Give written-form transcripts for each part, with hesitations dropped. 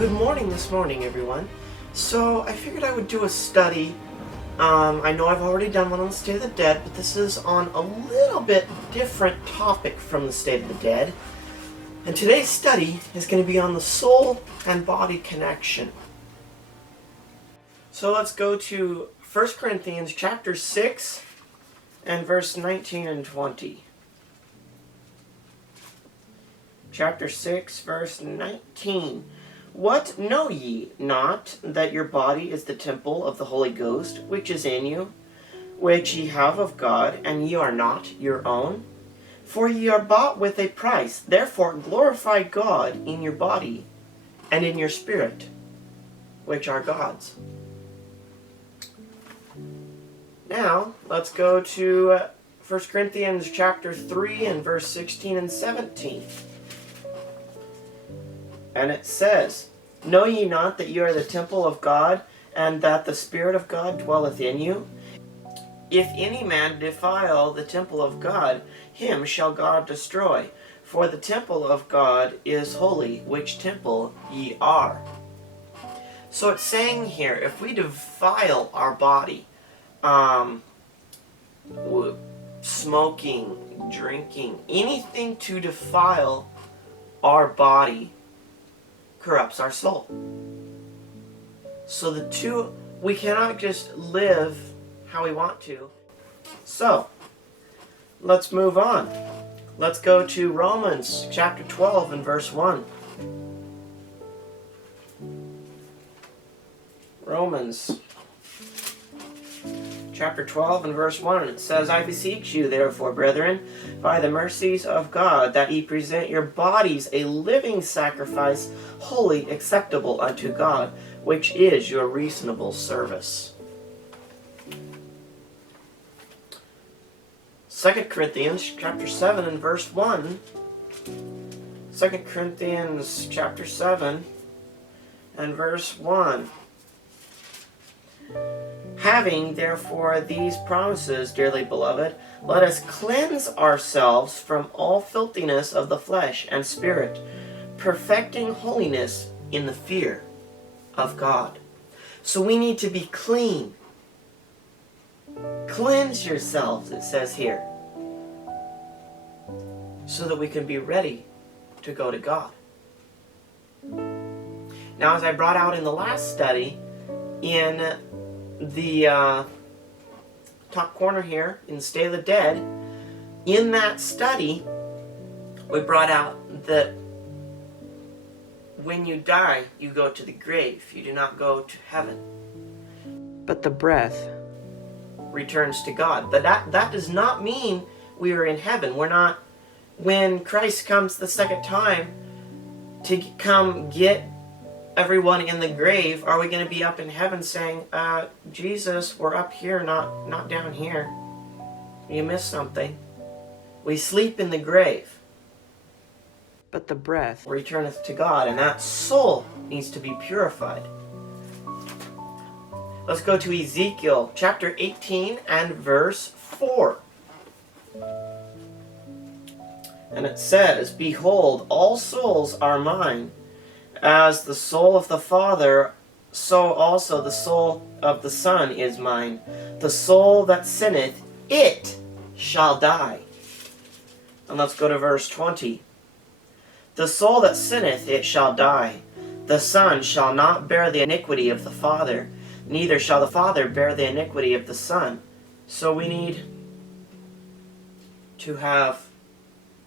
Good morning this morning, everyone. So I figured I would do a study. I know I've already done one on the State of the Dead, but this is on a little bit different topic from the State of the Dead. And today's study is going to be on the soul and body connection. So let's go to 1 Corinthians chapter 6 and verse 19 and 20. Chapter 6, verse 19. What know ye not, that your body is the temple of the Holy Ghost, which is in you, which ye have of God, and ye are not your own? For ye are bought with a price. Therefore glorify God in your body and in your spirit, which are God's. Now, let's go to 1 Corinthians chapter 3 and verse 16 and 17. And it says, Know ye not that ye are the temple of God, and that the Spirit of God dwelleth in you? If any man defile the temple of God, him shall God destroy. For the temple of God is holy, which temple ye are. So it's saying here, if we defile our body, smoking, drinking, anything to defile our body corrupts our soul. So we cannot just live how we want to. So, let's move on. Let's go to Romans chapter 12 and verse 1. Romans chapter 12 and verse 1, it says, I beseech you, therefore, brethren, by the mercies of God, that ye present your bodies a living sacrifice, holy, acceptable unto God, which is your reasonable service. 2 Corinthians chapter 7 and verse 1. 2 Corinthians chapter 7 and verse 1. Having, therefore, these promises, dearly beloved, let us cleanse ourselves from all filthiness of the flesh and spirit, perfecting holiness in the fear of God. So we need to be clean. Cleanse yourselves, it says here, so that we can be ready to go to God. Now, as I brought out in the last study, in the top corner here, in the State of the Dead, in that study, we brought out that when you die, you go to the grave. You do not go to heaven. But the breath returns to God. But that does not mean we are in heaven. We're not, when Christ comes the second time to come get everyone in the grave, are we going to be up in heaven saying, Jesus, we're up here, not down here. You missed something. We sleep in the grave. But the breath returneth to God, and that soul needs to be purified. Let's go to Ezekiel chapter 18 and verse 4. And it says, Behold, all souls are mine. As the soul of the Father, so also the soul of the Son is mine. The soul that sinneth, it shall die. And let's go to verse 20. The soul that sinneth, it shall die. The Son shall not bear the iniquity of the Father, neither shall the Father bear the iniquity of the Son. So we need to have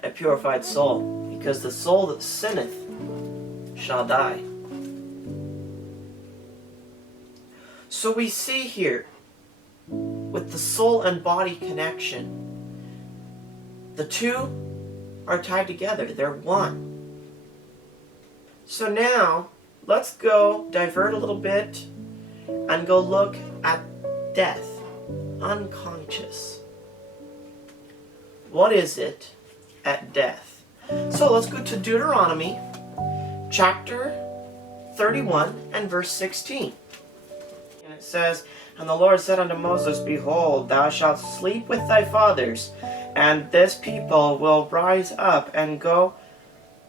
a purified soul, because the soul that sinneth shall die. So we see here, with the soul and body connection, the two are tied together. They're one. So now, let's go divert a little bit and go look at death, unconscious. What is it at death? So let's go to Deuteronomy chapter 31 and verse 16. And it says, And the Lord said unto Moses, Behold, thou shalt sleep with thy fathers, and this people will rise up and go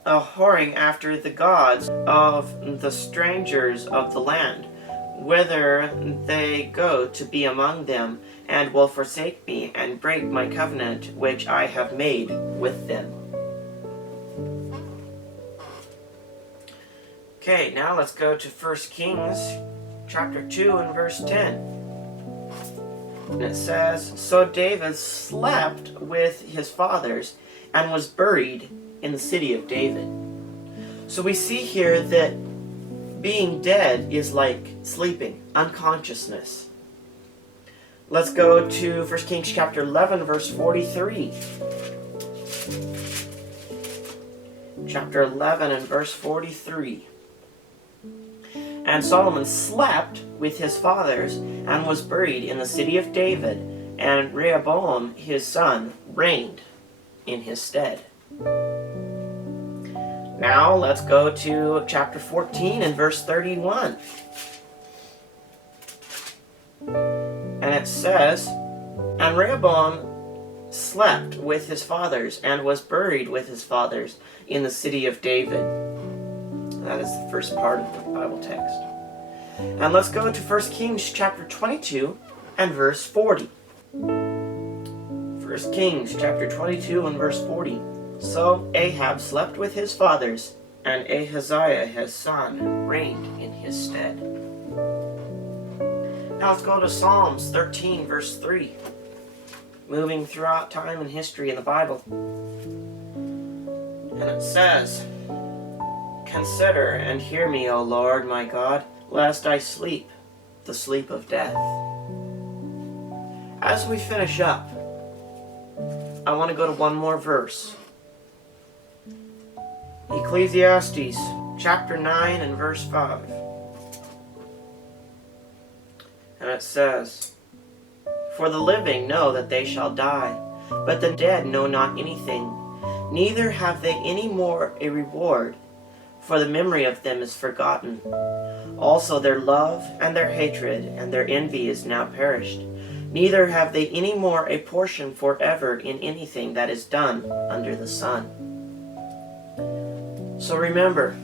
whoring after the gods of the strangers of the land, whither they go to be among them, and will forsake me, and break my covenant which I have made with them. Okay, now let's go to 1 Kings chapter 2 and verse 10. And it says, "So David slept with his fathers and was buried in the city of David." So we see here that being dead is like sleeping, unconsciousness. Let's go to 1 Kings chapter 11, verse 43. Chapter 11 and verse 43. "And Solomon slept with his fathers and was buried in the city of David, and Rehoboam his son reigned in his stead." Now let's go to chapter 14 and verse 31. And it says, "And Rehoboam slept with his fathers and was buried with his fathers in the city of David." That is the first part of the Bible text. And let's go to 1 Kings chapter 22 and verse 40. 1 Kings chapter 22 and verse 40. "So Ahab slept with his fathers, and Ahaziah his son reigned in his stead." Now let's go to Psalms 13 verse 3. Moving throughout time and history in the Bible. And it says, "Consider and hear me, O Lord my God, lest I sleep the sleep of death." As we finish up, I want to go to one more verse. Ecclesiastes chapter 9 and verse 5. And it says, "For the living know that they shall die, but the dead know not anything, neither have they any more a reward, for the memory of them is forgotten. Also their love and their hatred and their envy is now perished, neither have they any more a portion forever in anything that is done under the sun." So remember,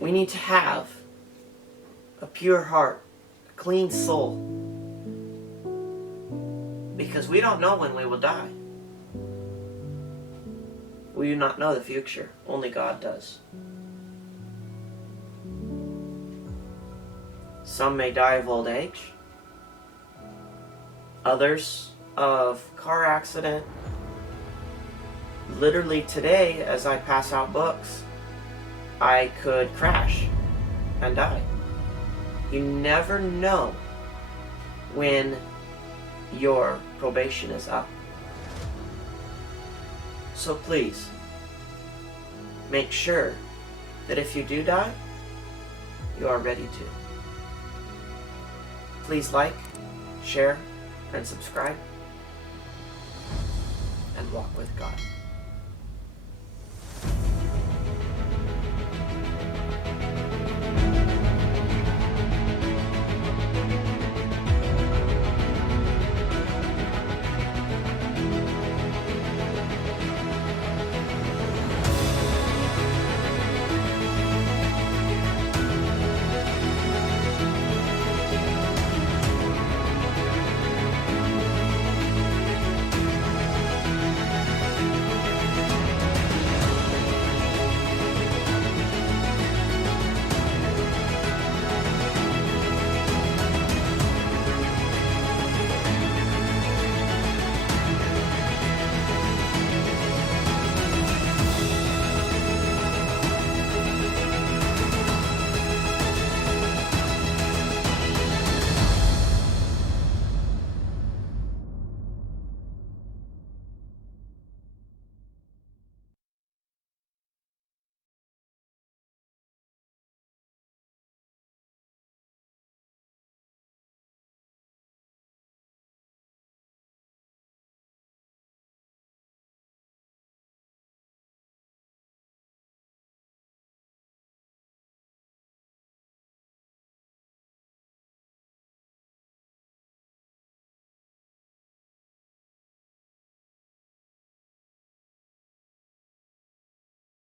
we need to have a pure heart, a clean soul, because we don't know when we will die. We do not know the future. Only God does. Some may die of old age, others of car accident. Literally today, as I pass out books, I could crash and die. You never know when your probation is up. So please, make sure that if you do die, you are ready to. Please like, share, and subscribe, and walk with God.